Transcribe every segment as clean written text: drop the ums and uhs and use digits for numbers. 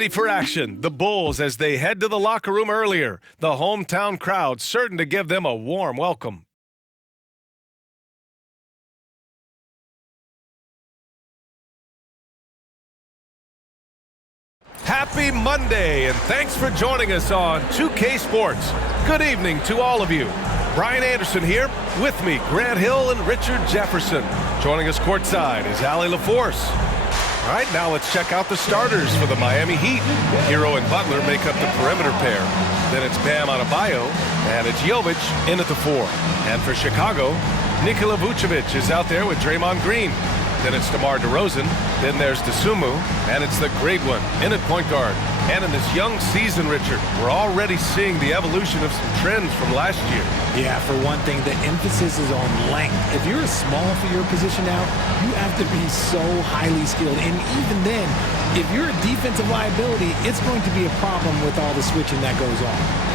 Ready for action. The Bulls as they head to the locker room earlier. The hometown crowd certain to give them a warm welcome. Happy Monday, and thanks for joining us on 2K Sports. Good evening to all of you. Brian Anderson here, with me, Grant Hill and Richard Jefferson. Joining us courtside is Allie LaForce. All right, now let's check out the starters for the Miami Heat. Hero and Butler make up the perimeter pair. Then it's Bam Adebayo, and it's Jovic in at the 4. And for Chicago, Nikola Vucevic is out there with Draymond Green. Then it's DeMar DeRozan. Then there's Dosunmu, and it's the great one in at point guard. And in this young season, Richard, we're already seeing the evolution of some trends from last year. Yeah, for one thing, the emphasis is on length. If you're small for your position now, you have to be so highly skilled. And even then, if you're a defensive liability, it's going to be a problem with all the switching that goes on.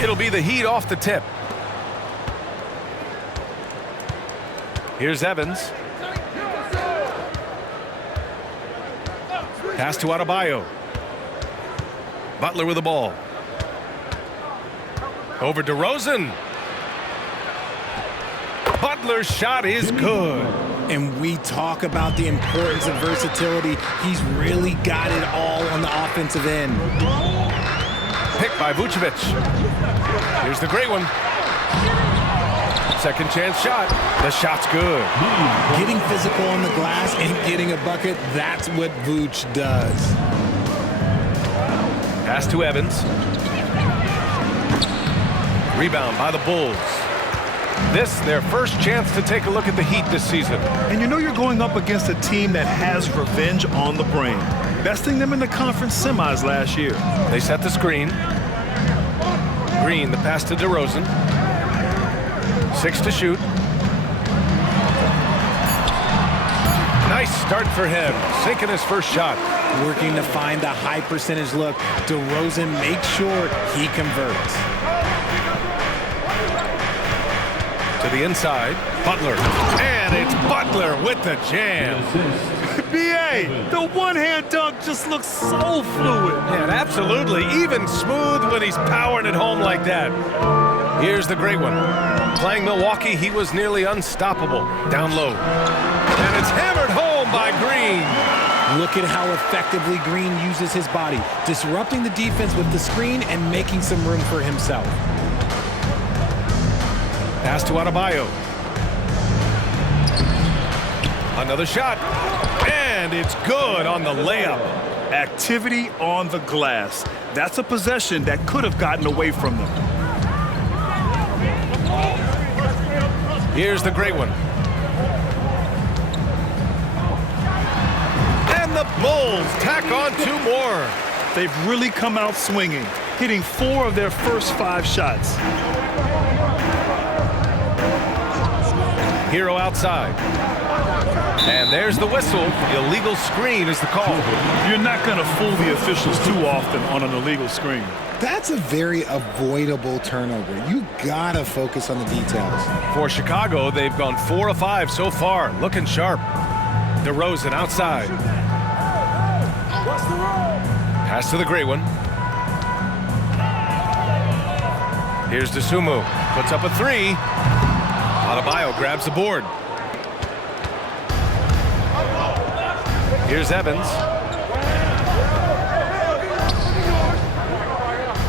It'll be the Heat off the tip. Here's Evans. Pass to Adebayo. Butler with the ball. Over DeRozan. Butler's shot is good. And we talk about the importance of versatility. He's really got it all on the offensive end. Picked by Vucevic. Here's the great one. Second chance shot. The shot's good. Getting physical on the glass and getting a bucket, that's what Vooch does. Pass to Evans. Rebound by the Bulls. This, their first chance to take a look at the Heat this season. And you know you're going up against a team that has revenge on the brain, besting them in the conference semis last year. They set the screen. Green, the pass to DeRozan. 6 to shoot. Nice start for him, sinking his first shot. Working to find the high percentage look. DeRozan makes sure he converts. To the inside, Butler. And it's Butler with the jam. B.A., the one-hand dunk just looks so fluid. And absolutely, even smooth when he's powering it home like that. Here's the great one. Playing Milwaukee, he was nearly unstoppable. Down low. And it's hammered home by Green. Look at how effectively Green uses his body, disrupting the defense with the screen and making some room for himself. Pass to Adebayo. Another shot. And it's good on the layup. Activity on the glass. That's a possession that could have gotten away from them. Here's the great one. And the Bulls tack on 2 more. They've really come out swinging, hitting 4 of their first 5 shots. Hero outside. And there's the whistle. Illegal screen is the call. You're not going to fool the officials too often on an illegal screen. That's a very avoidable turnover. You gotta focus on the details. For Chicago, they've gone 4 of 5 so far. Looking sharp. DeRozan outside. Pass to the great one. Here's Dosunmu. Puts up a 3. Adebayo grabs the board. Here's Evans.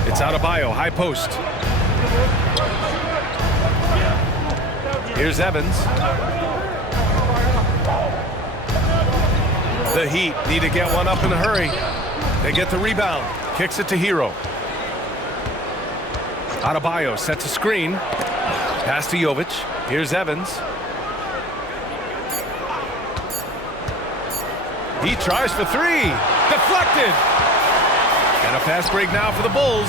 It's Adebayo, high post. Here's Evans. The Heat need to get one up in a hurry. They get the rebound. Kicks it to Hero. Adebayo sets a screen. Pass to Jovic. Here's Evans. He tries for 3. Deflected. And a fast break now for the Bulls.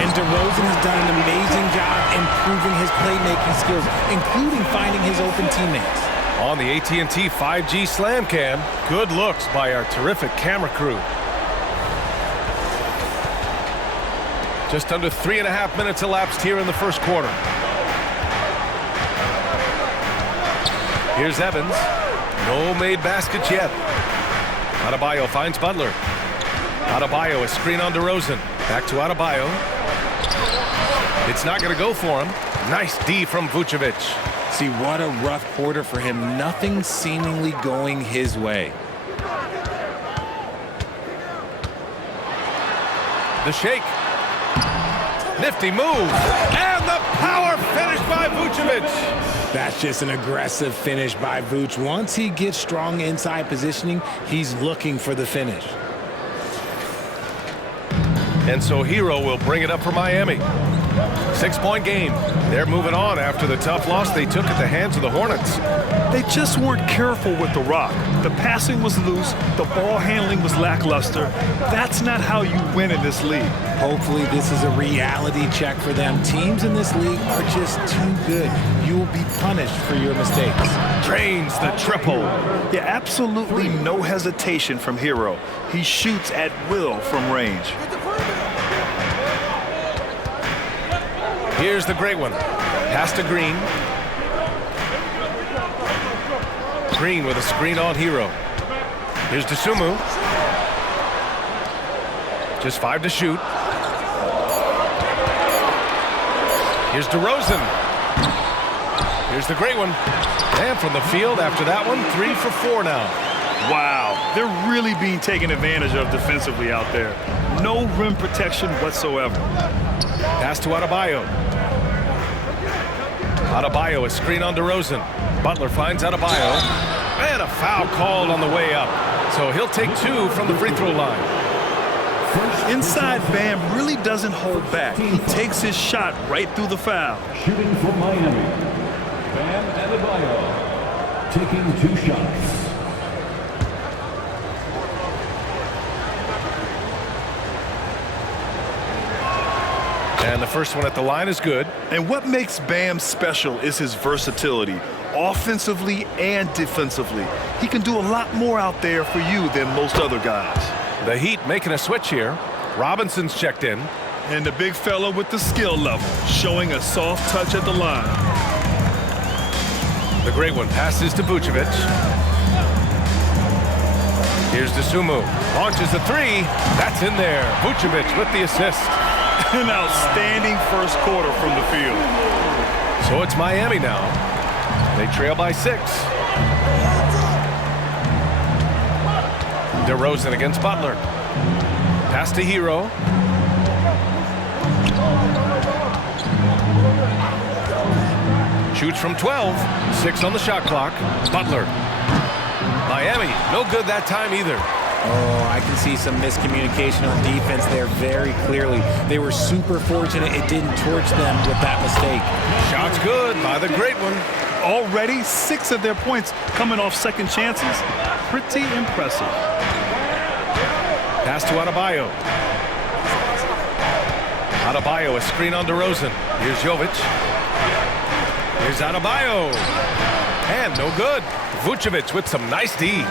And DeRozan has done an amazing job improving his playmaking skills, including finding his open teammates. On the AT&T 5G Slam Cam, good looks by our terrific camera crew. Just under 3.5 minutes elapsed here in the first quarter. Here's Evans. No made baskets yet. Adebayo finds Butler. Adebayo, a screen on DeRozan. Back to Adebayo. It's not going to go for him. Nice D from Vucevic. See, what a rough quarter for him. Nothing seemingly going his way. The shake. Nifty move. And the power finish by Vucevic. That's just an aggressive finish by Vooch. Once he gets strong inside positioning, he's looking for the finish. And so Hero will bring it up for Miami. 6-point game. They're moving on after the tough loss they took at the hands of the Hornets. They just weren't careful with the rock. The passing was loose. The ball handling was lackluster. That's not how you win in this league. Hopefully this is a reality check for them. Teams in this league are just too good. You will be punished for your mistakes. Drains the triple. Yeah, absolutely no hesitation from Hero. He shoots at will from range. Here's the great one. Pass to Green. Green with a screen on Hero. Here's Dosunmu. Just 5 to shoot. Here's DeRozan. Here's the great one. And from the field after that one, 3 for 4 now. Wow, they're really being taken advantage of defensively out there. No rim protection whatsoever. Pass to Adebayo. Adebayo, a screen on DeRozan. Butler finds Adebayo. And a foul called on the way up. So he'll take 2 from the free throw line. Inside, Bam really doesn't hold back. He takes his shot right through the foul. Shooting for Miami, Bam Adebayo, taking 2 shots. And the first one at the line is good. And what makes Bam special is his versatility, offensively and defensively. He can do a lot more out there for you than most other guys. The Heat making a switch here. Robinson's checked in. And the big fella with the skill level, showing a soft touch at the line. The great one passes to Vucevic. Here's Dosunmu. Launches the 3. That's in there. Vucevic with the assist. An outstanding first quarter from the field. So it's Miami now. They trail by 6. DeRozan against Butler. Pass to Hero. Shoots from 12. 6 on the shot clock. Butler. Miami, no good that time either. Oh, I can see some miscommunication on defense there very clearly. They were super fortunate it didn't torch them with that mistake. Shots good by the great one. Already 6 of their points coming off second chances. Pretty impressive. Pass to Adebayo. Adebayo, a screen on DeRozan. Here's Jovic. Here's Adebayo. And no good. Vucevic with some nice D.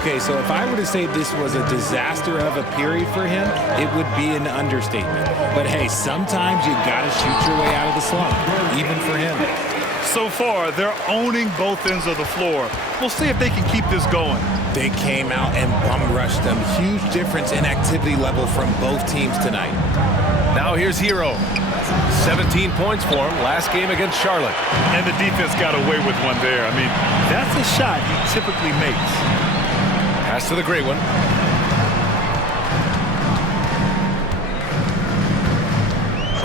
Okay, so if I were to say this was a disaster of a period for him, it would be an understatement. But hey, sometimes you gotta shoot your way out of the slump, even for him. So far, they're owning both ends of the floor. We'll see if they can keep this going. They came out and bum rushed them. Huge difference in activity level from both teams tonight. Now here's Hero. 17 points for him last game against Charlotte. And the defense got away with one there. I mean, that's a shot he typically makes. Pass to the great one.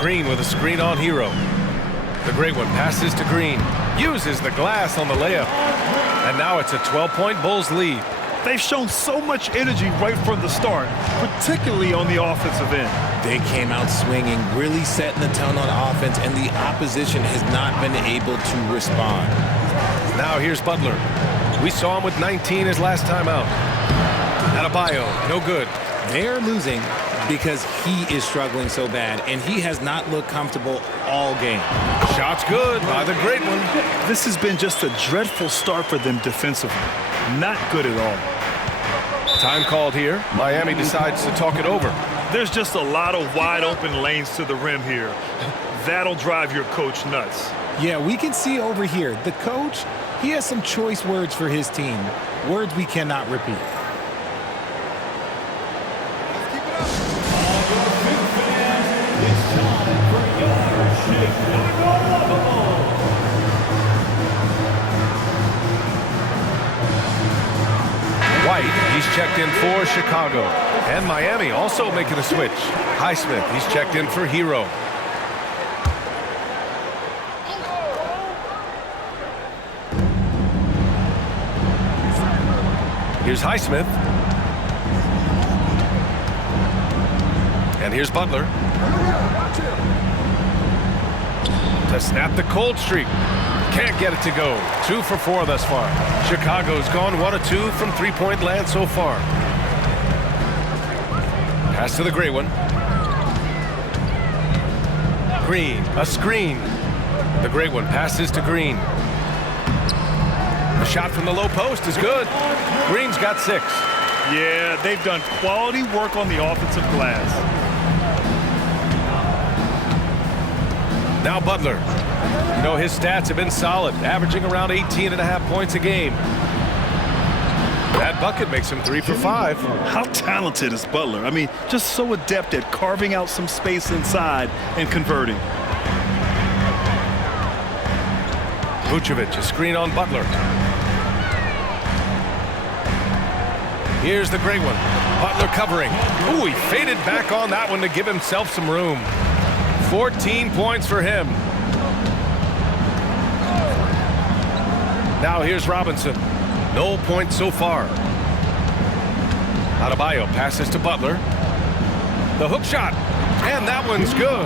Green with a screen on Hero. The great one passes to Green. Uses the glass on the layup. And now it's a 12-point Bulls lead. They've shown so much energy right from the start, particularly on the offensive end. They came out swinging, really setting the tone on offense, and the opposition has not been able to respond. Now here's Butler. We saw him with 19 his last time out. Adebayo, no good. They're losing, because he is struggling so bad, and he has not looked comfortable all game. Shot's good by the great one. This has been just a dreadful start for them defensively. Not good at all. Time called here. Miami decides to talk it over. There's just a lot of wide open lanes to the rim here. That'll drive your coach nuts. Yeah, we can see over here, the coach, he has some choice words for his team. Words we cannot repeat. White, he's checked in for Chicago. And Miami also making a switch. Highsmith, he's checked in for Hero. Here's Highsmith. And here's Butler. To snap the cold streak. Can't get it to go. 2 for 4 thus far. Chicago's gone 1 of 2 from three-point land so far. Pass to the gray one. Green, a screen. The great one passes to Green. The shot from the low post is good. Green's got 6. Yeah, they've done quality work on the offensive glass. Now Butler. You know, his stats have been solid, averaging around 18.5 points a game. That bucket makes him 3 for 5. How talented is Butler? I mean, just so adept at carving out some space inside and converting. Vucevic, a screen on Butler. Here's the great one. Butler covering. Ooh, he faded back on that one to give himself some room. 14 points for him. Now here's Robinson. No points so far. Adebayo passes to Butler. The hook shot. And that one's good.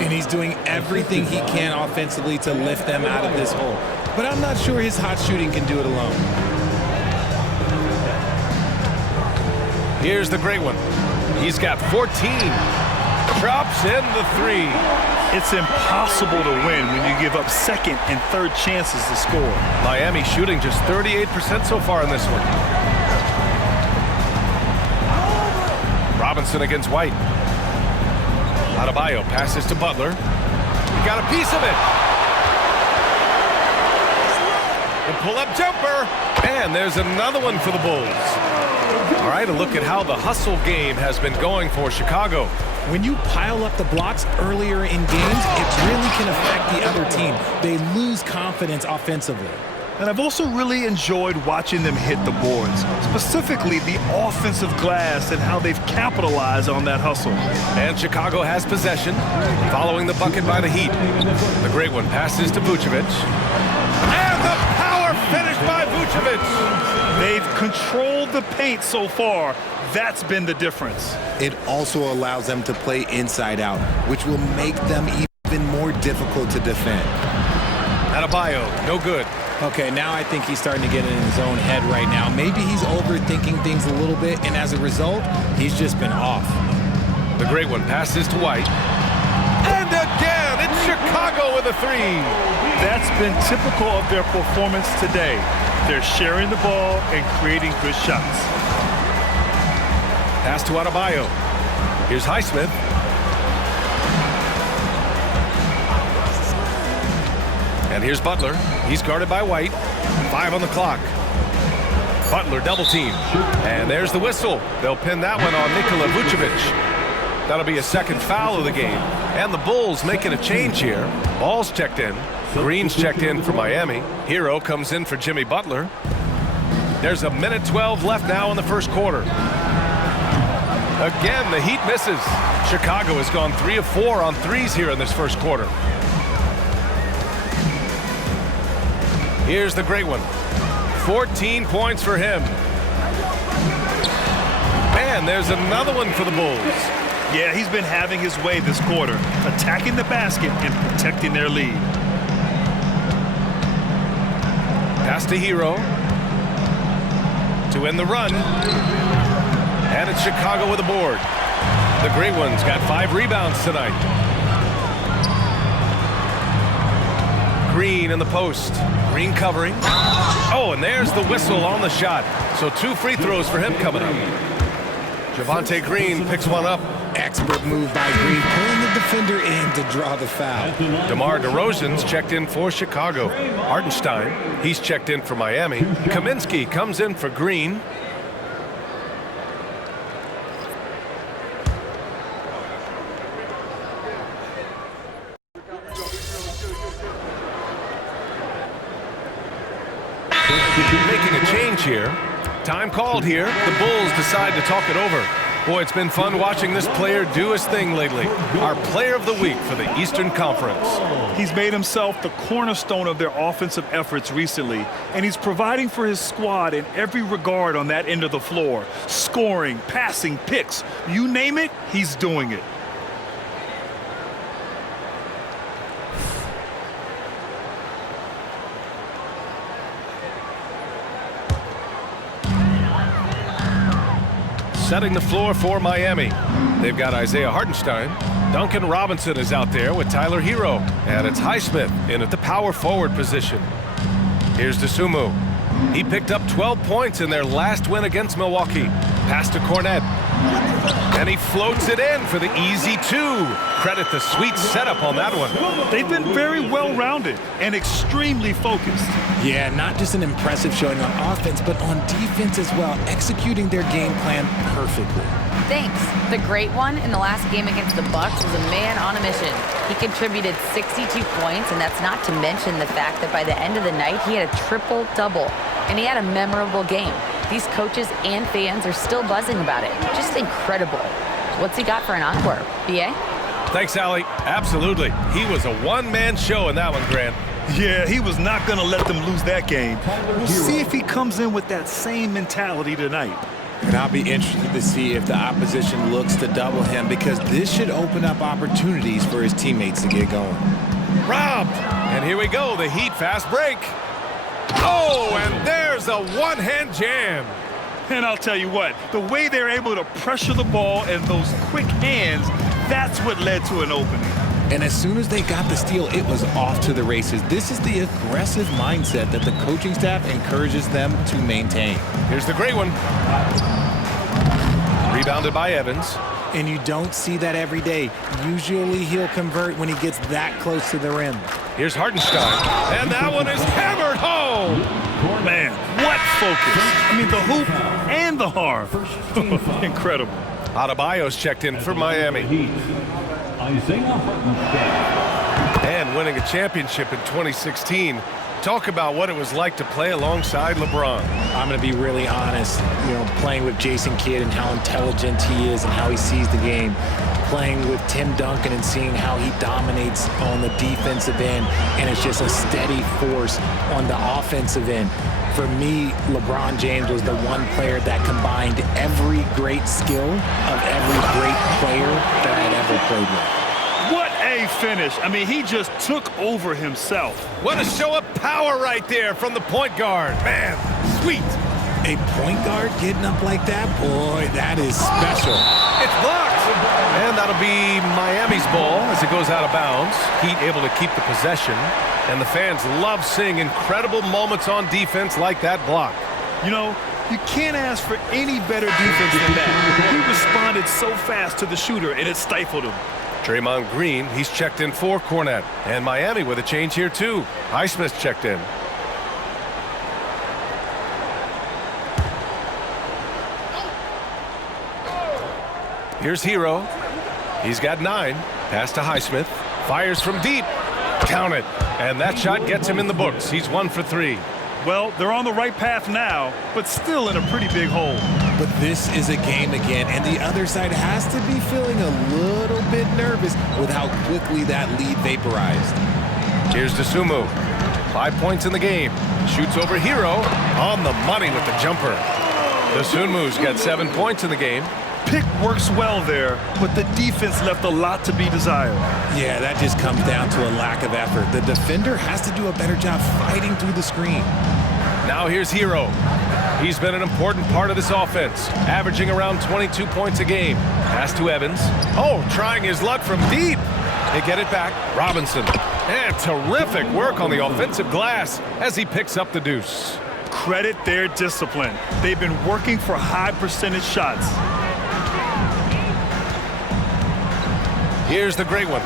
And he's doing everything he can offensively to lift them out of this hole. But I'm not sure his hot shooting can do it alone. Here's the great one. He's got 14. Drops in the 3. It's impossible to win when you give up second and third chances to score. Miami shooting just 38% so far in this one. Robinson against White. Adebayo passes to Butler. He got a piece of it. The pull-up jumper. And there's another one for the Bulls. All right, a look at how the hustle game has been going for Chicago. When you pile up the blocks earlier in games, it really can affect the other team. They lose confidence offensively. And I've also really enjoyed watching them hit the boards, specifically the offensive glass and how they've capitalized on that hustle. And Chicago has possession, following the bucket by the Heat. The great one passes to Vucevic. And the power finish by Vucevic. They've controlled the paint so far. That's been the difference. It also allows them to play inside out, which will make them even more difficult to defend. Adebayo, no good. Okay, now I think he's starting to get in his own head right now. Maybe he's overthinking things a little bit, and as a result, he's just been off. The great one passes to White. And again, it's Chicago with a 3. That's been typical of their performance today. They're sharing the ball and creating good shots. Pass to Adebayo. Here's Highsmith. And here's Butler. He's guarded by White. 5 on the clock. Butler double team. And there's the whistle. They'll pin that one on Nikola Vucevic. That'll be a second foul of the game. And the Bulls making a change here. Ball's checked in. Green's checked in for Miami. Hero comes in for Jimmy Butler. There's a minute 12 left now in the first quarter. Again, the Heat misses. Chicago has gone 3 of 4 on threes here in this first quarter. Here's the great one. 14 points for him. And there's another one for the Bulls. Yeah, he's been having his way this quarter, attacking the basket and protecting their lead. Pass to Hero. To end the run. And it's Chicago with a board. The Great Ones got 5 rebounds tonight. Green in the post. Green covering. Oh, and there's the whistle on the shot. So 2 free throws for him coming up. Javonte Green picks one up. Expert move by Green, pulling the defender in to draw the foul. DeMar DeRozan's checked in for Chicago. Hartenstein, he's checked in for Miami. Kaminsky comes in for Green. Making a change here. Time called here. The Bulls decide to talk it over. Boy, it's been fun watching this player do his thing lately. Our player of the week for the Eastern Conference. He's made himself the cornerstone of their offensive efforts recently, and he's providing for his squad in every regard on that end of the floor. Scoring, passing, picks, you name it, he's doing it. Setting the floor for Miami. They've got Isaiah Hartenstein. Duncan Robinson is out there with Tyler Hero. And it's Highsmith in at the power forward position. Here's Dosunmu. He picked up 12 points in their last win against Milwaukee. Pass to Cornet. And he floats it in for the easy 2. Credit the sweet setup on that one. They've been very well-rounded and extremely focused. Yeah, not just an impressive showing on offense, but on defense as well, executing their game plan perfectly. Thanks. The Great One in the last game against the Bucks was a man on a mission. He contributed 62 points, and that's not to mention the fact that by the end of the night, he had a triple-double, and he had a memorable game. These coaches and fans are still buzzing about it. Just incredible. What's he got for an encore? BA? Thanks, Allie. Absolutely. He was a one-man show in that one, Grant. Yeah, he was not going to let them lose that game. We'll see if he comes in with that same mentality tonight. And I'll be interested to see if the opposition looks to double him, because this should open up opportunities for his teammates to get going. Robbed. And here we go, the Heat fast break. Oh, and there's a one-hand jam. And I'll tell you what, the way they're able to pressure the ball and those quick hands, that's what led to an opening. And as soon as they got the steal, it was off to the races. This is the aggressive mindset that the coaching staff encourages them to maintain. Here's the Great One. Rebounded by Evans. And you don't see that every day. Usually he'll convert when he gets that close to the rim. Here's Hartenstein. And that one is hammered home. Man, what focus. I mean, the hoop and the harm. Incredible. Adebayo's checked in for Miami. Isaiah Hartenstein. And winning a championship in 2016. Talk about what it was like to play alongside LeBron. I'm going to be really honest, playing with Jason Kidd and how intelligent he is and how he sees the game. Playing with Tim Duncan and seeing how he dominates on the defensive end, and it's just a steady force on the offensive end. For me, LeBron James was the one player that combined every great skill of every great player that I'd ever played with. What a finish. I mean, he just took over himself. What a show of power right there from the point guard. Man, sweet. A point guard getting up like that, boy, that is special. It's blocked. And that'll be Miami's ball as it goes out of bounds. Heat able to keep the possession. And the fans love seeing incredible moments on defense like that block. You can't ask for any better defense than that. He responded so fast to the shooter, and it stifled him. Draymond Green, he's checked in for Cornet. And Miami with a change here, too. Highsmith checked in. Here's Hero. He's got 9. Pass to Highsmith. Fires from deep. Count it. And that shot gets him in the books. He's 1 for 3. Well, they're on the right path now, but still in a pretty big hole. But this is a game again, and the other side has to be feeling a little bit nervous with how quickly that lead vaporized. Here's Dosunmu. 5 points in the game. Shoots over Hero. On the money with the jumper. Dosunmu's got 7 points in the game. Pick works well there, but the defense left a lot to be desired. Yeah, that just comes down to a lack of effort. The defender has to do a better job fighting through the screen. Now here's Hero. He's been an important part of this offense, averaging around 22 points a game. Pass to Evans. Oh, trying his luck from deep. They get it back. Robinson. And terrific work on the offensive glass as he picks up the deuce. Credit their discipline. They've been working for high percentage shots. Here's the great one.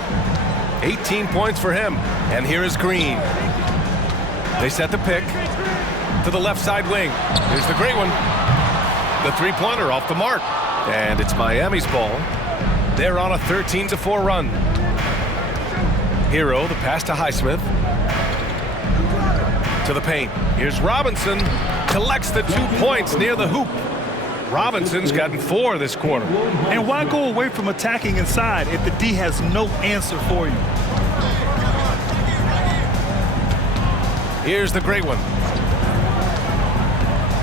18 points for him. And here is Green. They set the pick to the left side wing. Here's the great one. The three-pointer off the mark. And it's Miami's ball. They're on a 13-4 run. Hero, the pass to Highsmith. To the paint. Here's Robinson. Collects the 2 points near the hoop. Robinson's gotten 4 this quarter. And why go away from attacking inside if the D has no answer for you? Here's the great one.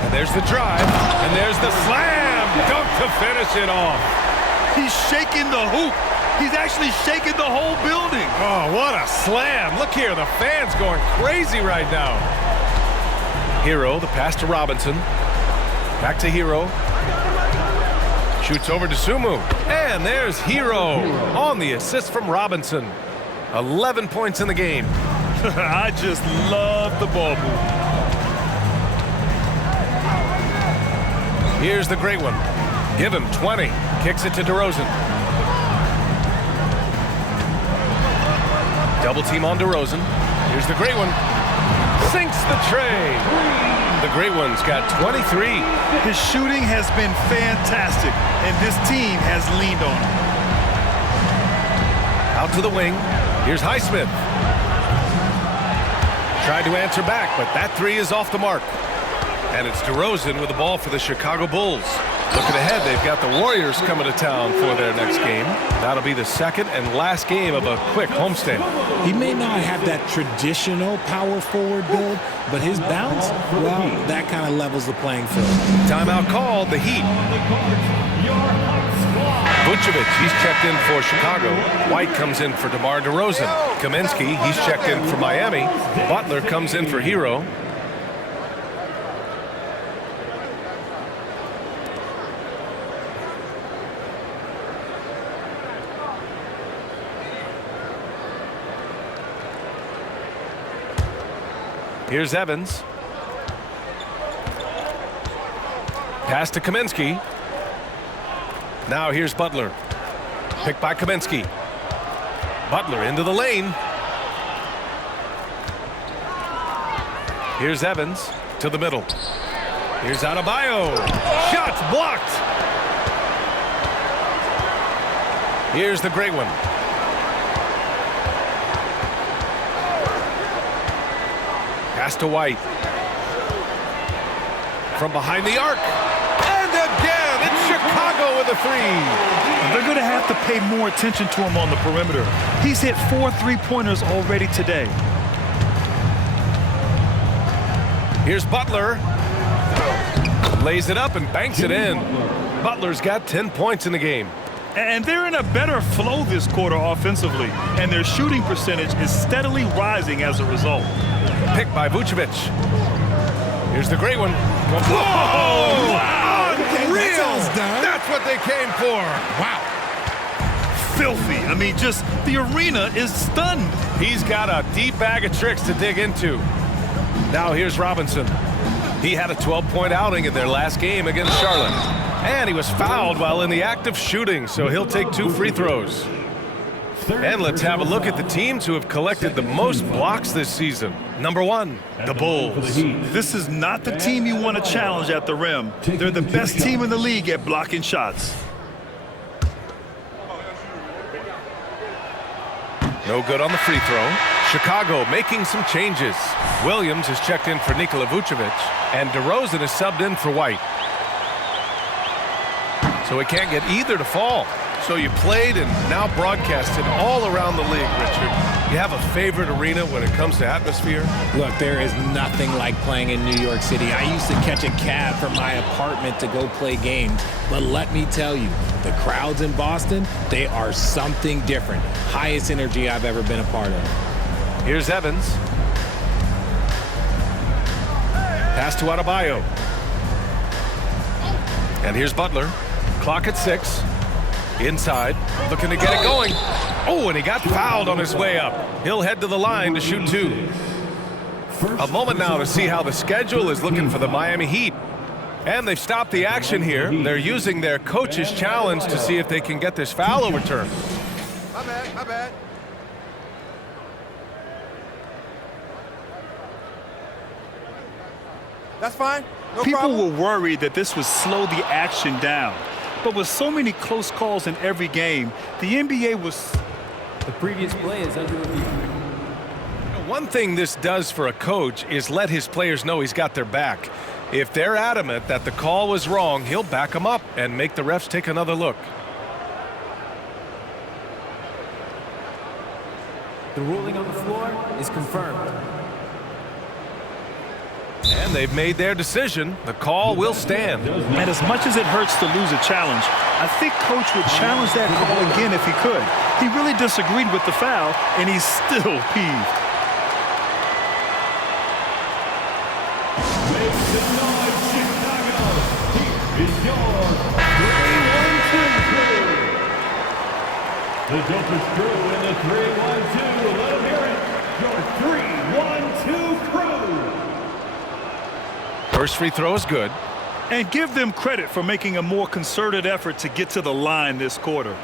And there's the drive. And there's the slam. Dunk to finish it off. He's shaking the hoop. He's actually shaking the whole building. Oh, what a slam. Look here, the fans going crazy right now. Hero, the pass to Robinson. Back to Hero. Shoots over to Sumu. And there's Hero on the assist from Robinson. 11 points in the game. I just love the ball move. Here's the great one. Give him 20. Kicks it to DeRozan. Double team on DeRozan. Here's the great one. Sinks the tray. The great one's got 23. His shooting has been fantastic, and this team has leaned on him. Out to the wing. Here's Highsmith. Tried to answer back, but that three is off the mark. And it's DeRozan with the ball for the Chicago Bulls. Looking ahead, they've got the Warriors coming to town for their next game. That'll be the second and last game of a quick homestand. He may not have that traditional power forward build, but his bounce, well, that kind of levels the playing field. Timeout called, the Heat. Vucevic, he's checked in for Chicago. White comes in for DeMar DeRozan. Kaminsky, he's checked in for Miami. Butler comes in for Hero. Here's Evans. Pass to Kaminsky. Now here's Butler. Picked by Kaminsky. Butler into the lane. Here's Evans to the middle. Here's Adebayo. Shots blocked. Here's the great one. Pass to White. From behind the arc. And again, it's Chicago with a three. They're going to have to pay more attention to him on the perimeter. He's hit 4 3-pointers already today. Here's Butler. Lays it up and banks it in. Butler's got 10 points in the game. And they're in a better flow this quarter offensively, and their shooting percentage is steadily rising as a result. Picked by Vucevic. Here's the great one. Whoa! Wow. Unreal! That's what they came for. Wow. Filthy. I mean, just the arena is stunned. He's got a deep bag of tricks to dig into. Now here's Robinson. He had a 12-point outing in their last game against Charlotte. And he was fouled while in the act of shooting, so he'll take 2 free throws. And let's have a look at the teams who have collected the most blocks this season. Number 1, the Bulls. This is not the team you want to challenge at the rim. They're the best team in the league at blocking shots. No good on the free throw. Chicago making some changes. Williams is checked in for Nikola Vucevic, and DeRozan is subbed in for White. So he can't get either to fall. So you played and now broadcasted all around the league, Richard. You have a favorite arena when it comes to atmosphere? Look, there is nothing like playing in New York City. I used to catch a cab from my apartment to go play games. But let me tell you, the crowds in Boston, they are something different. Highest energy I've ever been a part of. Here's Evans. Pass to Adebayo. And here's Butler. Clock at 6. Inside. Looking to get it going. Oh, and he got fouled on his way up. He'll head to the line to shoot 2. A moment now to see how the schedule is looking for the Miami Heat. And they've stopped the action here. They're using their coach's challenge to see if they can get this foul overturned. My bad, my bad. That's fine. No People problem. were worried that this would slow the action down. But with so many close calls in every game, the NBA was... The previous play is under review. One thing this does for a coach is let his players know he's got their back. If they're adamant that the call was wrong, he'll back them up and make the refs take another look. The ruling on the floor is confirmed. And they've made their decision. The call will stand. And as much as it hurts to lose a challenge, I think Coach would challenge that call again if he could. He really disagreed with the foul, and he's still peeved. Make some noise, Chicago. Here is your 3-1-2 crew. The Dopest crew in the 3-1-2. Let them hear it. Your 3-1-2 crew. First free throw is good. And give them credit for making a more concerted effort to get to the line this quarter.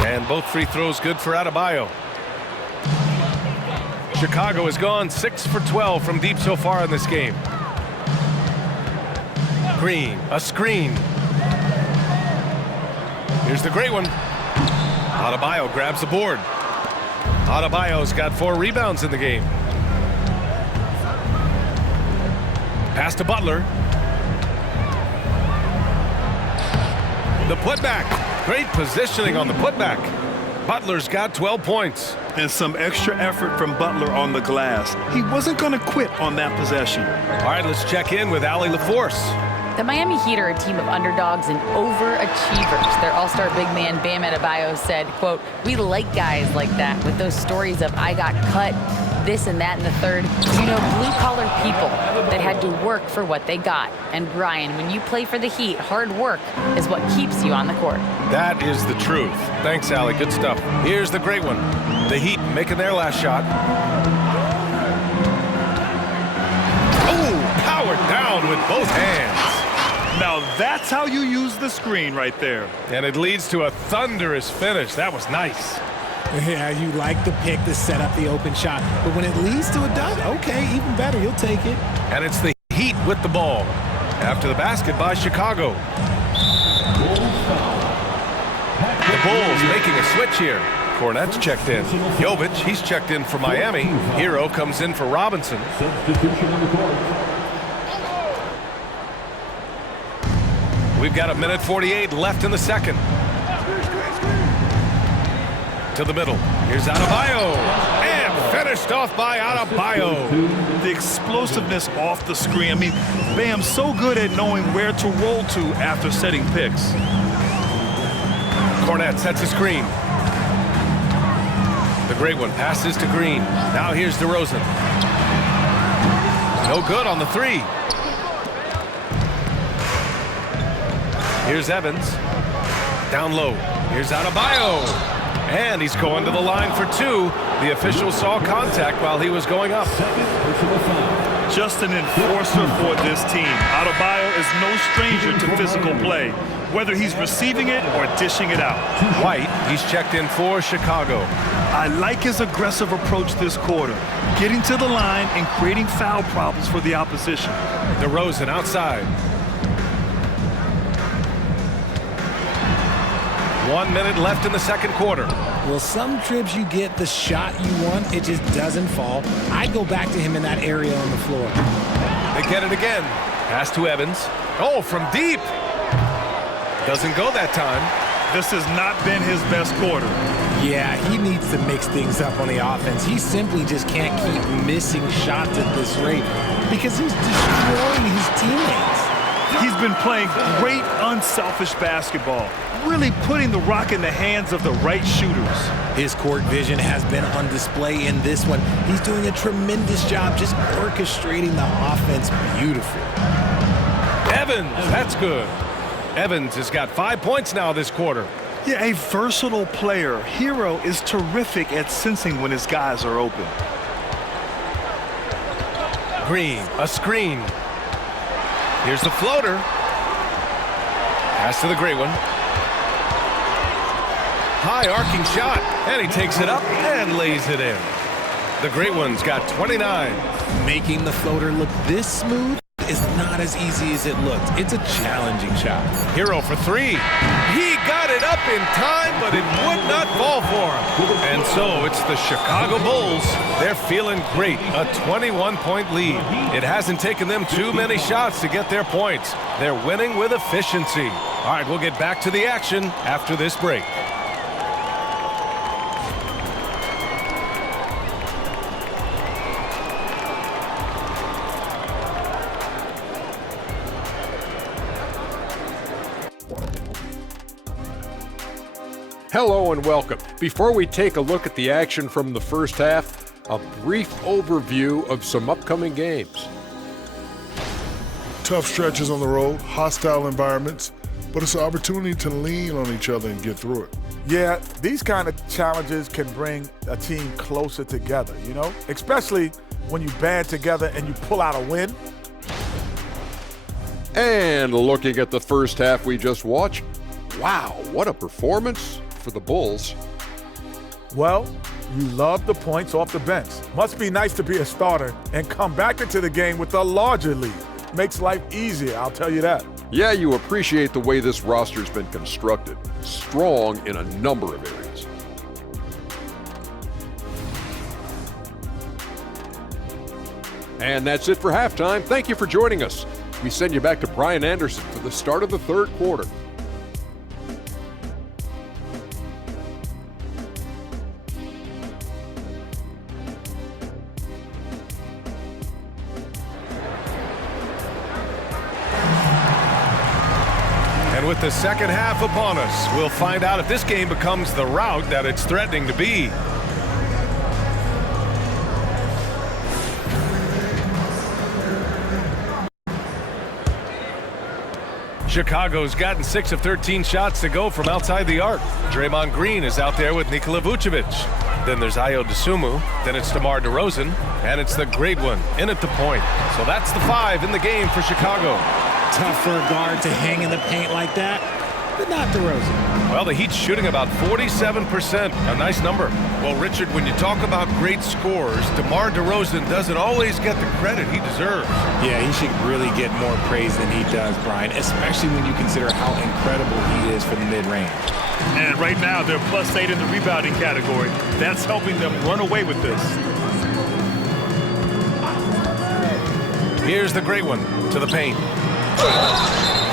And both free throws good for Adebayo. Chicago has gone 6 for 12 from deep so far in this game. Green, a screen. Here's the great one. Adebayo grabs the board. Adebayo's got 4 rebounds in the game. Pass to Butler. The putback. Great positioning on the putback. Butler's got 12 points. And some extra effort from Butler on the glass. He wasn't going to quit on that possession. All right, let's check in with Allie LaForce. The Miami Heat are a team of underdogs and overachievers. Their all-star big man, Bam Adebayo, said, quote, "We like guys like that with those stories of I got cut, this and that and the third. You know, blue-collar people that had to work for what they got. And Brian, when you play for the Heat, hard work is what keeps you on the court." That is the truth. Thanks, Allie. Good stuff. Here's the great one. The Heat making their last shot. Oh, powered down with both hands. Now that's how you use the screen right there. And it leads to a thunderous finish. That was nice. Yeah, you like the pick to set up the open shot. But when it leads to a dunk, okay, even better. You'll take it. And it's the Heat with the ball. After the basket by Chicago. The Bulls making a switch here. Cornette's checked in. Jovic, he's checked in for Miami. Hero comes in for Robinson. Substitution on the court. We've got 1:48 left in the second. To the middle. Here's Adebayo. And finished off by Adebayo. The explosiveness off the screen. I mean, Bam's so good at knowing where to roll to after setting picks. Cornette sets a screen. The great one passes to Green. Now here's DeRozan. No good on the 3. Here's Evans. Down low. Here's Adebayo. And he's going to the line for 2. The official saw contact while he was going up. Just an enforcer for this team. Adebayo is no stranger to physical play, whether he's receiving it or dishing it out. White, he's checked in for Chicago. I like his aggressive approach this quarter, getting to the line and creating foul problems for the opposition. DeRozan outside. 1 minute left in the second quarter. Well, some trips you get the shot you want, it just doesn't fall. I'd go back to him in that area on the floor. They get it again. Pass to Evans. Oh, from deep. Doesn't go that time. This has not been his best quarter. Yeah, he needs to mix things up on the offense. He simply just can't keep missing shots at this rate because he's destroying his teammates. He's been playing great, unselfish basketball, really putting the rock in the hands of the right shooters. His court vision has been on display in this one. He's doing a tremendous job just orchestrating the offense beautifully. Evans, that's good. Evans has got 5 points now this quarter. Yeah, a versatile player. Hero is terrific at sensing when his guys are open. Green, a screen. Here's the floater. Pass to the great one. High arcing shot, and he takes it up and lays it in. The great one's got 29. Making the floater look this smooth is not as easy as it looks. It's a challenging shot. Hero for three. He got it up in time, but it would not fall for him. And so it's the Chicago Bulls. They're feeling great. A 21-point lead. It hasn't taken them too many shots to get their points. They're winning with efficiency. All right, we'll get back to the action after this break. Hello and welcome. Before we take a look at the action from the first half, a brief overview of some upcoming games. Tough stretches on the road, hostile environments, but it's an opportunity to lean on each other and get through it. Yeah, these kind of challenges can bring a team closer together, you know? Especially when you band together and you pull out a win. And looking at the first half we just watched, wow, what a performance for the Bulls. Well, you love the points off the bench. Must be nice to be a starter and come back into the game with a larger lead. Makes life easier, I'll tell you that. Yeah, you appreciate the way this roster's been constructed. Strong in a number of areas. And that's it for halftime. Thank you for joining us. We send you back to Brian Anderson for the start of the third quarter. And with the second half upon us, we'll find out if this game becomes the rout that it's threatening to be. Chicago's gotten 6 of 13 shots to go from outside the arc. Draymond Green is out there with Nikola Vucevic. Then there's Ayo Dosunmu. Then it's DeMar DeRozan. And it's the great one in at the point. So that's the 5 in the game for Chicago. Tough for a guard to hang in the paint like that, but not DeRozan. Well, the Heat's shooting about 47%, a nice number. Well, Richard, when you talk about great scorers, DeMar DeRozan doesn't always get the credit he deserves. Yeah, he should really get more praise than he does, Brian, especially when you consider how incredible he is for the mid-range. And right now, they're +8 in the rebounding category. That's helping them run away with this. Here's the great one to the paint.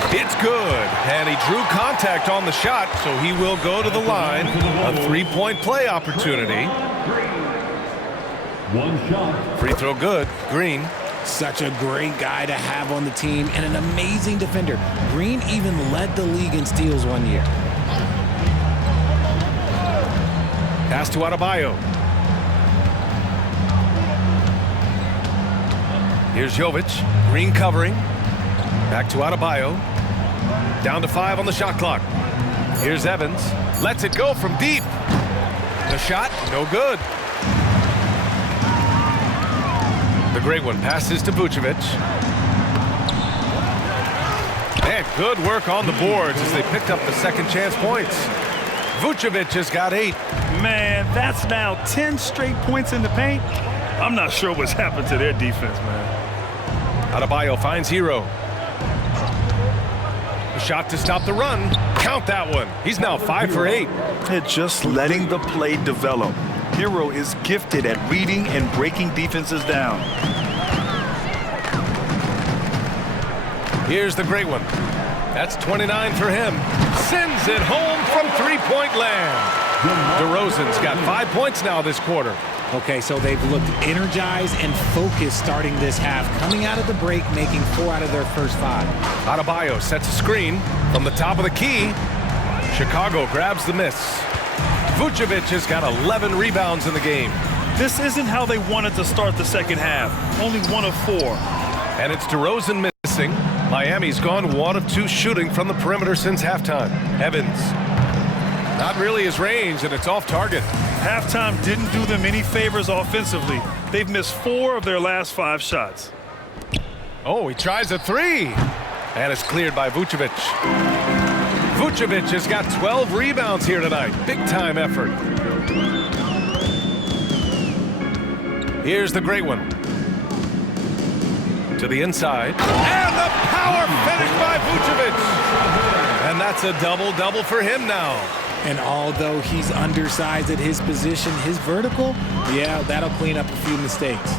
It's good, and he drew contact on the shot, so he will go to the line. A three-point play opportunity. One shot. Free throw good. Green. Such a great guy to have on the team and an amazing defender. Green even led the league in steals one year. Pass to Adebayo. Here's Jovic. Green covering. Back to Adebayo. Down to 5 on the shot clock. Here's Evans. Lets it go from deep. The shot, no good. The great one passes to Vucevic. And good work on the boards as they picked up the second chance points. Vucevic has got 8. Man, that's now 10 straight points in the paint. I'm not sure what's happened to their defense, man. Adebayo finds Hero. A shot to stop the run. Count that one. He's now 5 for 8. They're just letting the play develop. Hero is gifted at reading and breaking defenses down. Here's the great one. That's 29 for him. Sends it home from three-point land. DeRozan's got 5 points now this quarter. Okay, so they've looked energized and focused starting this half, coming out of the break, making 4 out of their first 5. Adebayo sets a screen from the top of the key. Chicago grabs the miss. Vucevic has got 11 rebounds in the game. This isn't how they wanted to start the second half. Only 1 of 4. And it's DeRozan missing. Miami's gone 1 of 2 shooting from the perimeter since halftime. Evans. Not really his range, and it's off target. Halftime didn't do them any favors offensively. They've missed 4 of their last 5 shots. Oh, he tries a 3. And it's cleared by Vucevic. Vucevic has got 12 rebounds here tonight. Big-time effort. Here's the great one. To the inside. And the power finish by Vucevic. And that's a double-double for him now. And although he's undersized at his position, his vertical, yeah, that'll clean up a few mistakes.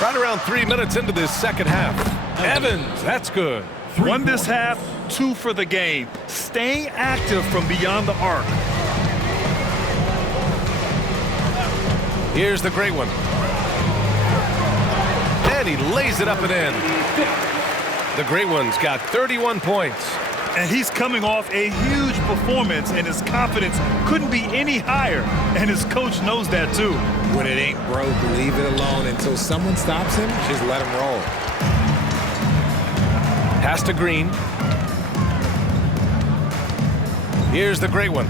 Right around 3 minutes into this second half. Evans, that's good. 1 this half, 2 for the game. Staying active from beyond the arc. Here's the great one. And he lays it up and in. The great one's got 31 points. And he's coming off a huge performance, and his confidence couldn't be any higher. And his coach knows that too. When it ain't broke, leave it alone until someone stops him. Just let him roll. Pass to Green. Here's the great one.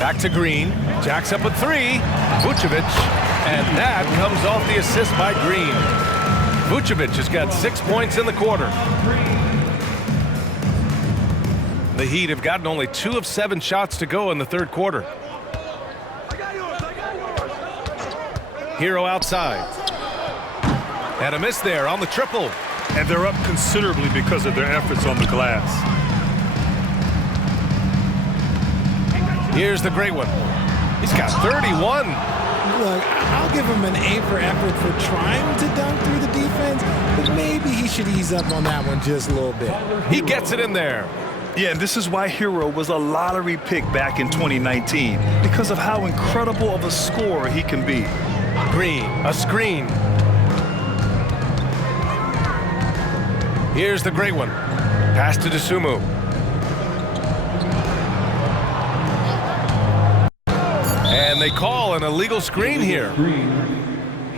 Back to Green. Jacks up a 3. Vucevic. And that comes off the assist by Green. Vucevic has got 6 points in the quarter. The Heat have gotten only 2 of 7 shots to go in the third quarter. Hero outside. And a miss there on the triple. And they're up considerably because of their efforts on the glass. Here's the great one. He's got 31. Look, I'll give him an A for effort for trying to dunk through the defense, but maybe he should ease up on that one just a little bit. He gets it in there. Yeah, and this is why Hero was a lottery pick back in 2019, because of how incredible of a scorer he can be. Green, a screen. Here's the great one. Pass to Dosunmu. And they call an illegal screen here.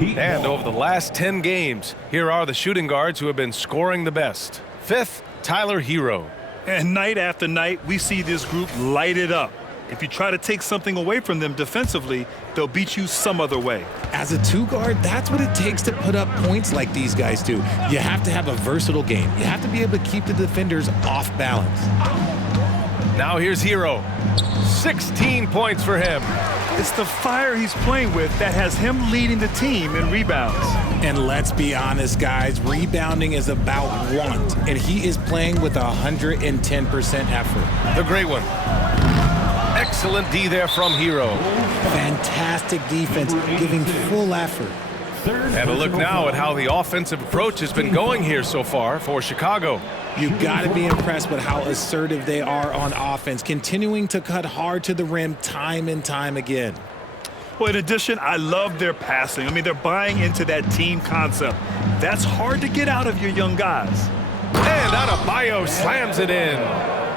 And over the last 10 games, here are the shooting guards who have been scoring the best. 5th, Tyler Hero. And night after night, we see this group light it up. If you try to take something away from them defensively, they'll beat you some other way. As a 2-guard, that's what it takes to put up points like these guys do. You have to have a versatile game. You have to be able to keep the defenders off balance. Now here's Hero. 16 points for him. It's the fire he's playing with that has him leading the team in rebounds. And let's be honest, guys, rebounding is about want, and he is playing with 110% effort. The great one. Excellent D there from Hero. Fantastic defense, giving full effort. And a look now at how the offensive approach has been going here so far for Chicago. You've got to be impressed with how assertive they are on offense, continuing to cut hard to the rim time and time again. Well, in addition, I love their passing. I mean, they're buying into that team concept. That's hard to get out of your young guys. And Adebayo slams it in.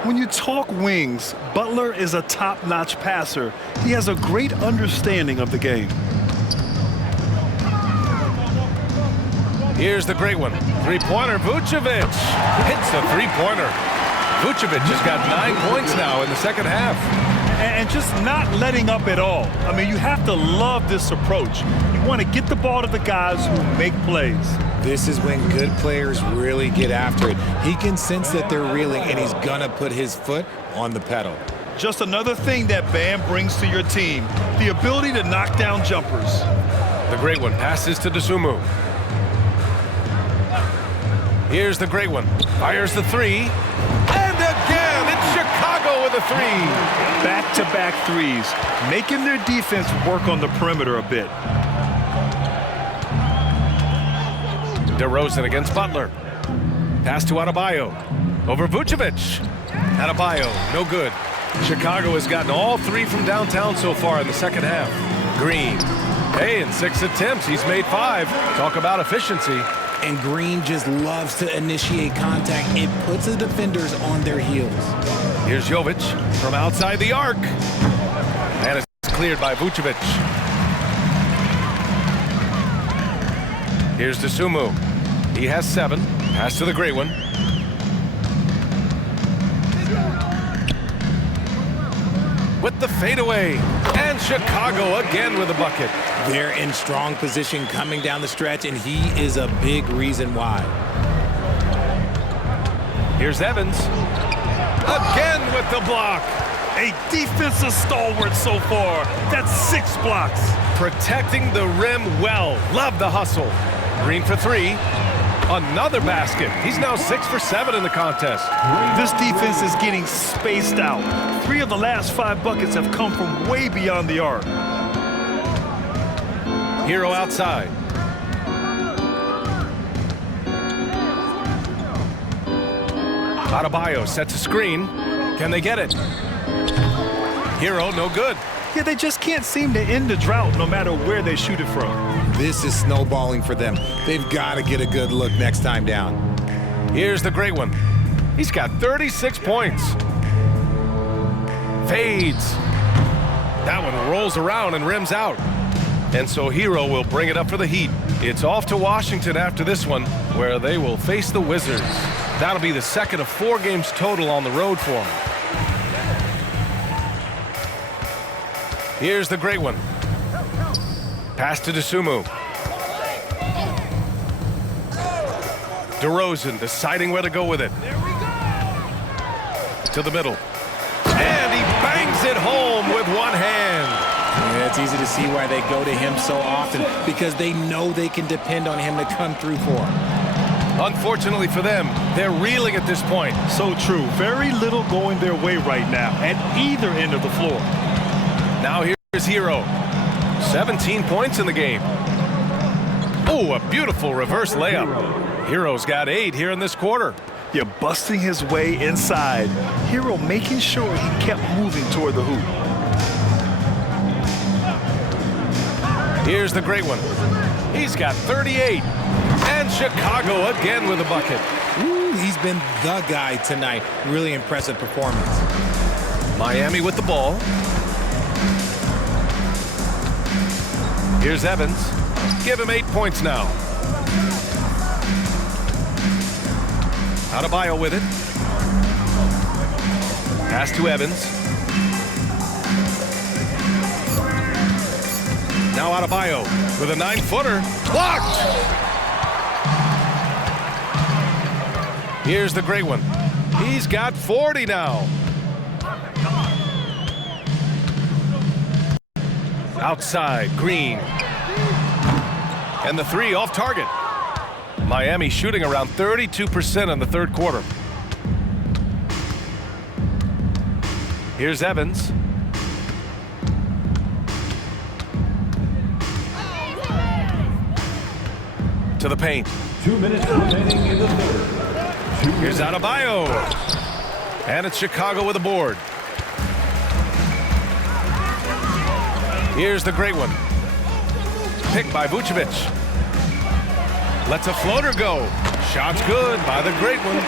When you talk wings, Butler is a top-notch passer. He has a great understanding of the game. Here's the great one. Three-pointer, Vucevic. Hits a three-pointer. Vucevic has got 9 points now in the second half. And just not letting up at all. I mean, you have to love this approach. You want to get the ball to the guys who make plays. This is when good players really get after it. He can sense that they're reeling, and he's going to put his foot on the pedal. Just another thing that Bam brings to your team, the ability to knock down jumpers. The great one passes to Dosunmu. Here's the great one. Fires the 3. And again, it's Chicago with a 3. Back-to-back threes, making their defense work on the perimeter a bit. DeRozan against Butler. Pass to Adebayo. over Vucevic. Adebayo, no good. Chicago has gotten all 3 from downtown so far in the second half. Green. Hey, in 6 attempts, he's made 5. Talk about efficiency. And Green just loves to initiate contact. It puts the defenders on their heels. Here's Jovic from outside the arc. And it's cleared by Vucevic. Here's Dosunmu. He has 7. Pass to the great one. With the fadeaway. And Chicago again with a bucket. They're in strong position coming down the stretch, and he is a big reason why. Here's Evans. Again with the block. A defensive stalwart so far. That's 6 blocks. Protecting the rim well. Love the hustle. Green for 3. Another basket. He's now 6 for 7 in the contest. This defense is getting spaced out. 3 of the last 5 buckets have come from way beyond the arc. Hero outside. Adebayo sets a screen. Can they get it? Hero, no good. Yeah, they just can't seem to end the drought no matter where they shoot it from. This is snowballing for them. They've got to get a good look next time down. Here's the great one. He's got 36 points. Fades. That one rolls around and rims out. And so Hero will bring it up for the Heat. It's off to Washington after this one, where they will face the Wizards. That'll be the second of 4 games total on the road for them. Here's the great one. Pass to Dosunmu. DeRozan deciding where to go with it. To the middle. And he bangs it home with one hand. Yeah, it's easy to see why they go to him so often, because they know they can depend on him to come through for them. Unfortunately for them, they're reeling at this point. So true. Very little going their way right now at either end of the floor. Now here's Hero. 17 points in the game. Oh, a beautiful reverse layup. Hero's got 8 here in this quarter. You're busting his way inside. Hero making sure he kept moving toward the hoop. Here's the great one. He's got 38. And Chicago again with a bucket. Ooh, he's been the guy tonight. Really impressive performance. Miami with the ball. Here's Evans. Give him 8 points now. Adebayo with it. Pass to Evans. Now Adebayo with a 9-footer. Blocked! Here's the great one. He's got 40 now. Outside, Green. And the 3 off target. Miami shooting around 32% in the third quarter. Here's Evans. To the paint. 2 minutes remaining in the third. Here's Adebayo. And it's Chicago with a board. Here's the great one. Picked by Vucevic. Lets a floater go. Shot's good by the great one.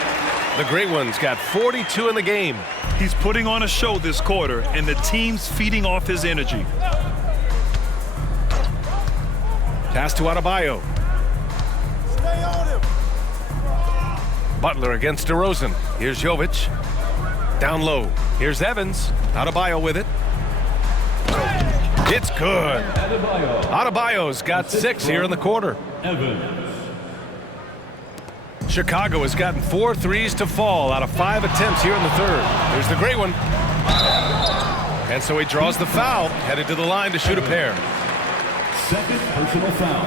The great one's got 42 in the game. He's putting on a show this quarter, and the team's feeding off his energy. Pass to Adebayo. Butler against DeRozan. Here's Jovic. Down low. Here's Evans. Adebayo with it. It's good. Adebayo's got 6 here in the quarter. Evans. Chicago has gotten 4 threes to fall out of 5 attempts here in the third. Here's the great one. And so he draws the foul, headed to the line to shoot a pair. Second personal foul.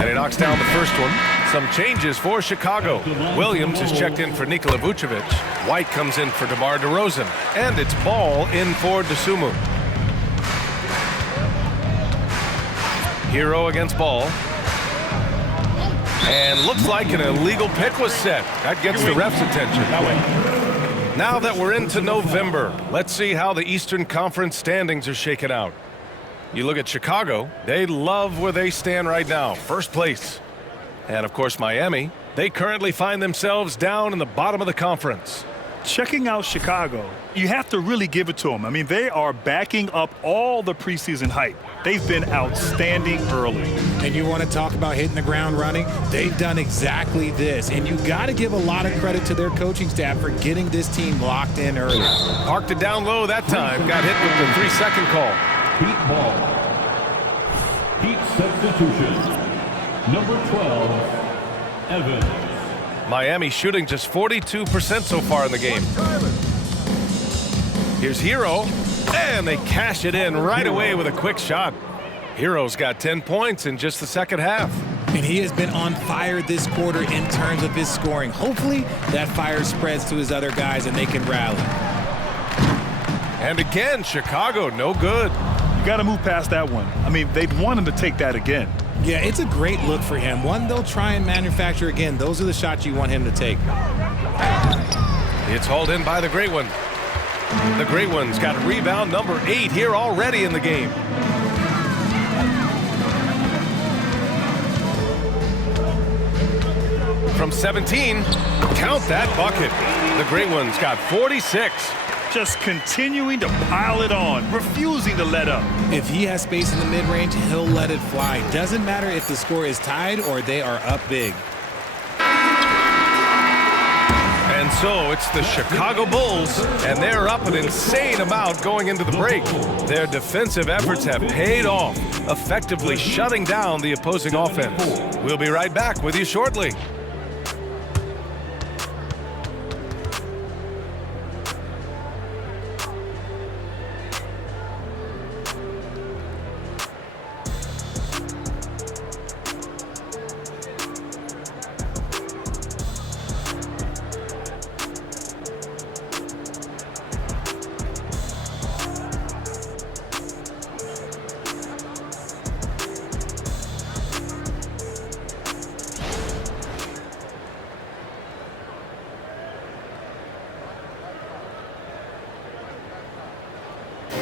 And he knocks down the first one. Some changes for Chicago. Williams is checked in for Nikola Vucevic. White comes in for DeMar DeRozan. And it's Ball in for Dosunmu. Hero against Ball. And looks like an illegal pick was set. That gets the ref's attention. Now that we're into November, let's see how the Eastern Conference standings are shaken out. You look at Chicago, they love where they stand right now, first place. And of course Miami, they currently find themselves down in the bottom of the conference. Checking out Chicago, you have to really give it to them. I mean, they are backing up all the preseason hype. They've been outstanding early. And you want to talk about hitting the ground running? They've done exactly this. And you got to give a lot of credit to their coaching staff for getting this team locked in early. Parked it down low that time. Got hit with the 3-second call. Heat ball. Heat substitution. Number 12, Evans. Miami shooting just 42% so far in the game. Here's Hero, and they cash it in right away with a quick shot. Hero's got 10 points in just the second half. And he has been on fire this quarter in terms of his scoring. Hopefully that fire spreads to his other guys and they can rally. And again, Chicago, no good. You got to move past that one. I mean, they'd want him to take that again. Yeah, it's a great look for him. One they'll try and manufacture again. Those are the shots you want him to take. It's hauled in by the Great One. The Great One's got rebound number 8 here already in the game. From 17, count that bucket. The Great One's got 46. Just continuing to pile it on, refusing to let up. If he has space in the mid-range, he'll let it fly. Doesn't matter if the score is tied or they are up big. And so it's the Chicago Bulls, and they're up an insane amount going into the break. Their defensive efforts have paid off, effectively shutting down the opposing offense. We'll be right back with you shortly.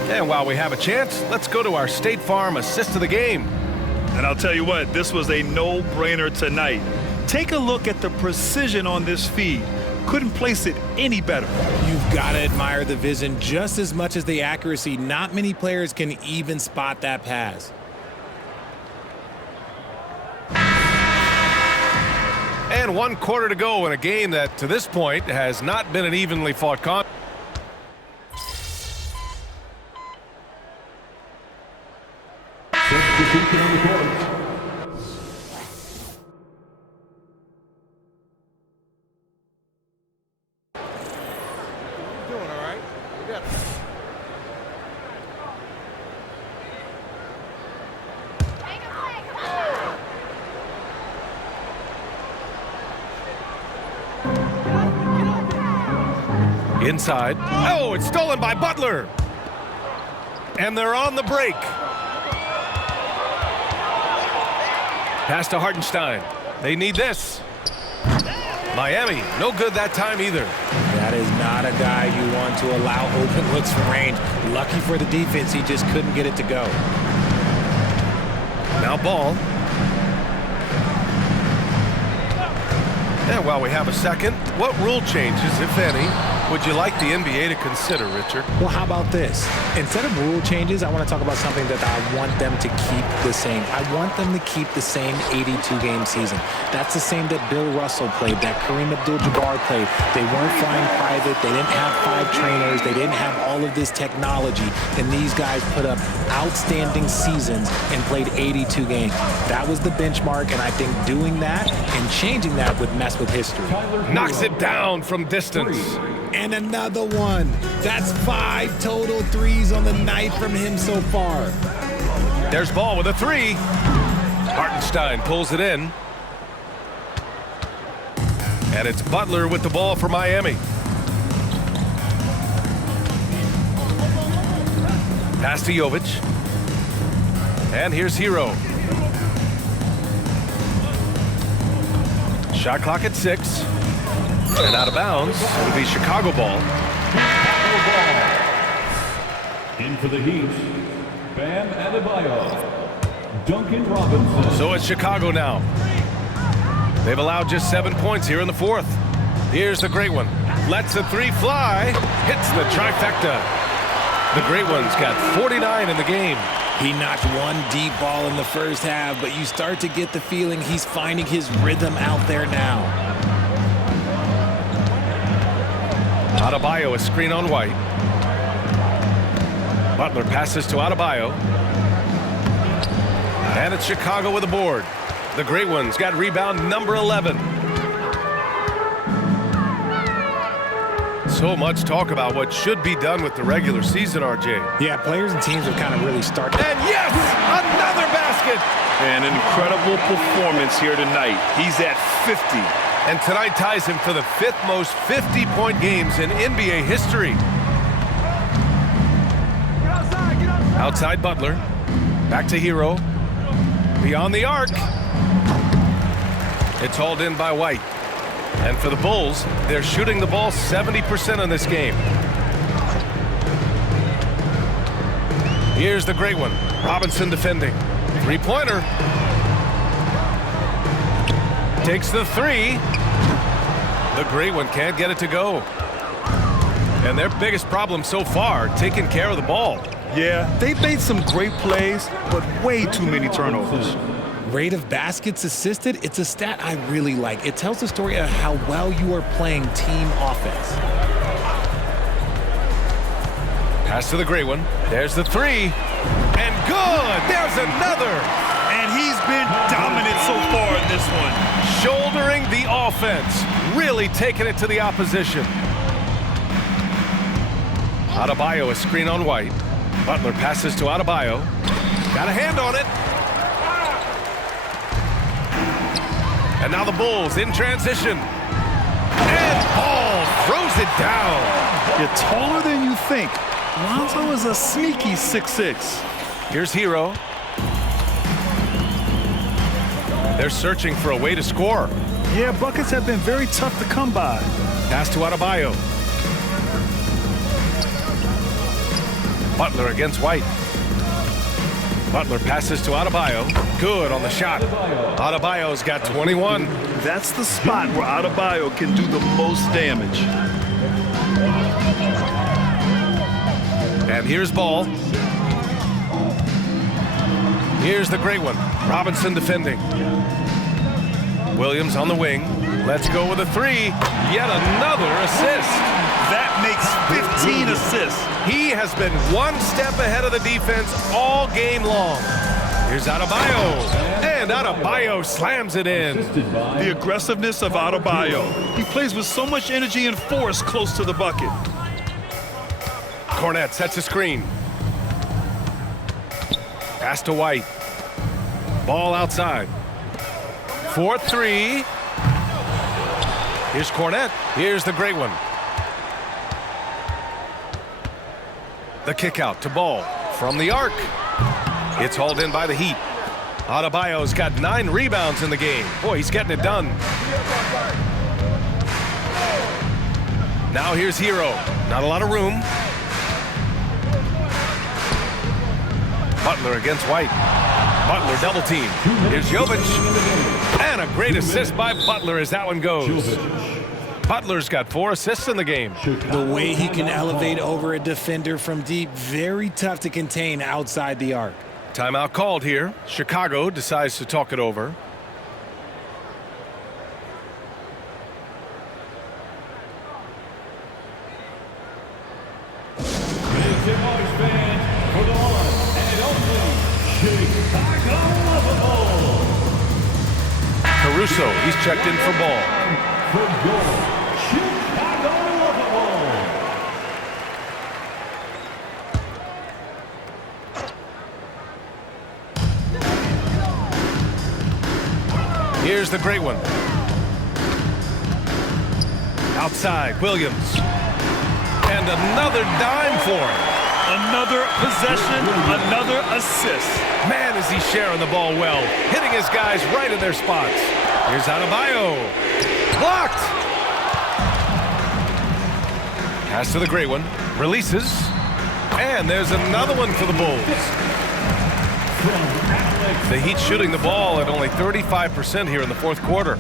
And while we have a chance, let's go to our State Farm assist of the game. And I'll tell you what, this was a no-brainer tonight. Take a look at the precision on this feed. Couldn't place it any better. You've got to admire the vision just as much as the accuracy. Not many players can even spot that pass. And 1 quarter to go in a game that, to this point, has not been an evenly fought contest. Substitution on the court. Doing all right. We got it. Inside. Oh, it's stolen by Butler. And they're on the break. Pass to Hartenstein. They need this. Miami, no good that time either. That is not a guy you want to allow open looks from range. Lucky for the defense, he just couldn't get it to go. Now ball. And while we have a second, what rule changes, if any, would you like the NBA to consider, Richard? Well, how about this? Instead of rule changes, I want to talk about something that I want them to keep the same. I want them to keep the same 82-game season. That's the same that Bill Russell played, that Kareem Abdul-Jabbar played. They weren't flying private. They didn't have 5 trainers. They didn't have all of this technology. And these guys put up outstanding seasons and played 82 games. That was the benchmark, and I think doing that and changing that would mess with history. Knocks it down from distance. And another one. That's 5 total threes on the night from him so far. There's Ball with a 3. Hartenstein pulls it in. And it's Butler with the ball for Miami. Pass to Jovic. And here's Hero. Shot clock at 6. And out of bounds. It'll be Chicago ball. In for the Heat, Bam Adebayo. Duncan Robinson. So it's Chicago now. They've allowed just 7 points here in the fourth. Here's the great one. Lets the three fly. Hits the trifecta. The great one's got 49 in the game. He knocked one deep ball in the first half, but you start to get the feeling he's finding his rhythm out there now. Adebayo, a screen on White. Butler passes to Adebayo. And it's Chicago with a board. The great one's got rebound number 11. So much talk about what should be done with the regular season, RJ. Yeah, players and teams have kind of really started. And yes, another basket. An incredible performance here tonight. He's at 50. And tonight ties him for the 5th most 50-point games in NBA history. Outside Butler. Back to Hero. Beyond the arc. It's hauled in by White. And for the Bulls, they're shooting the ball 70% in this game. Here's the great one. Robinson defending. Three-pointer. Takes the three. The great one can't get it to go. And their biggest problem so far, taking care of the ball. Yeah, they've made some great plays, but way too many turnovers. Rate of baskets assisted, it's a stat I really like. It tells the story of how well you are playing team offense. Pass to the great one. There's the three. And good! There's another! And he's been dominant so far in this one. Shouldering the offense. Really taking it to the opposition. Adebayo, a screen on White. Butler passes to Adebayo. Got a hand on it. And now the Bulls in transition. And Ball throws it down. You're taller than you think. Lonzo is a sneaky 6'6". Here's Hero. They're searching for a way to score. Yeah, buckets have been very tough to come by. Pass to Adebayo. Butler against White. Butler passes to Adebayo. Good on the shot. Adebayo's got 21. That's the spot where Adebayo can do the most damage. And here's Ball. Here's the great one. Robinson defending. Williams on the wing. Let's go with a three. Yet another assist. That makes 15 assists. He has been one step ahead of the defense all game long. Here's Adebayo. And Adebayo slams it in. The aggressiveness of Adebayo. He plays with so much energy and force close to the bucket. Cornette sets a screen. Pass to White. Ball outside. 4-3. Here's Cornette. Here's the great one. The kick out to Ball from the arc. It's hauled in by the Heat. Adebayo's got 9 rebounds in the game. Boy, he's getting it done. Now here's Hero. Not a lot of room. Butler against White. Butler double team. Here's Jovic. And a great assist by Butler as that one goes. Butler's got 4 assists in the game. The way he can elevate over a defender from deep, very tough to contain outside the arc. Timeout called here. Chicago decides to talk it over. Caruso, he's checked in for Ball. Here's the great one. Outside, Williams. And another dime for him. Another possession, another assist. Man, is he sharing the ball well. Hitting his guys right in their spots. Here's Adebayo. Blocked. Pass to the great one. Releases. And there's another one for the Bulls. The Heat shooting the ball at only 35% here in the fourth quarter.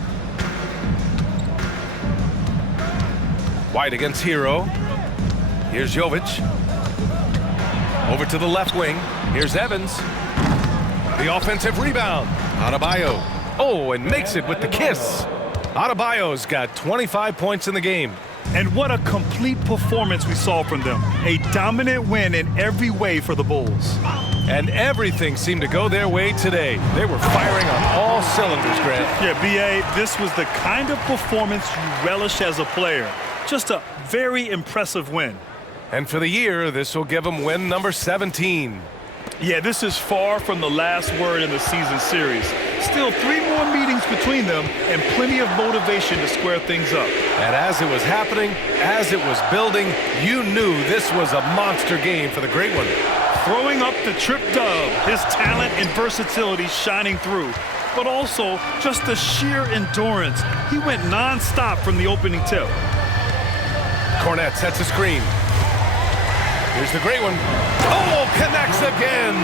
White against Hero. Here's Jovic. Over to the left wing. Here's Evans. The offensive rebound. Adebayo. Oh, and makes it with the kiss. Adebayo's got 25 points in the game. And what a complete performance we saw from them. A dominant win in every way for the Bulls. And everything seemed to go their way today. They were firing on all cylinders, Grant. Yeah, B.A., this was the kind of performance you relish as a player. Just a very impressive win. And for the year, this will give them win number 17. Yeah, this is far from the last word in the season series. Still 3 more meetings between them and plenty of motivation to square things up. And as it was happening, as it was building, you knew this was a monster game for the great one. Throwing up the trip dub, his talent and versatility shining through, but also just the sheer endurance. He went non-stop from the opening tip. Cornette sets a screen. Here's the great one. Oh, connects again.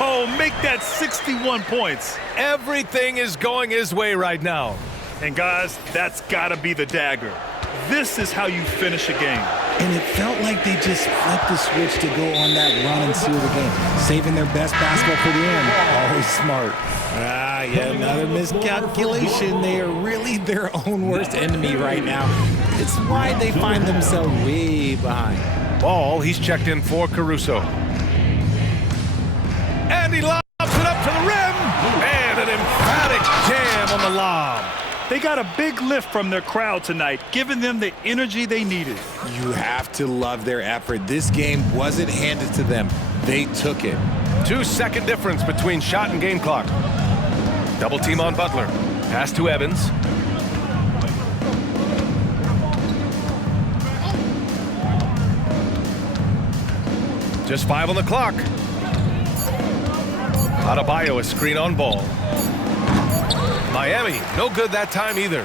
Oh, make that 61 points. Everything is going his way right now. And guys, that's got to be the dagger. This is how you finish a game. And it felt like they just flipped the switch to go on that run and seal the game, saving their best basketball for the end. Always smart. Yeah, another miscalculation. They are really their own worst enemy right now. It's why they find themselves way behind. Ball, he's checked in for Caruso. And he lobs it up to the rim. And an emphatic jam on the lob. They got a big lift from their crowd tonight, giving them the energy they needed. You have to love their effort. This game wasn't handed to them. They took it. 2-second difference between shot and game clock. Double team on Butler. Pass to Evans. Just 5 on the clock. Adebayo, a screen on Ball. Miami, no good that time either.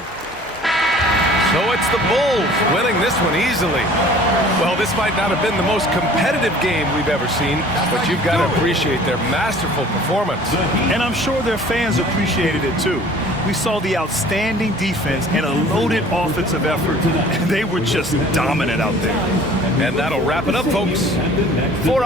So it's the Bulls winning this one easily. Well, this might not have been the most competitive game we've ever seen, but you've got to appreciate their masterful performance. And I'm sure their fans appreciated it too. We saw the outstanding defense and a loaded offensive effort. They were just dominant out there. And that'll wrap it up, folks. For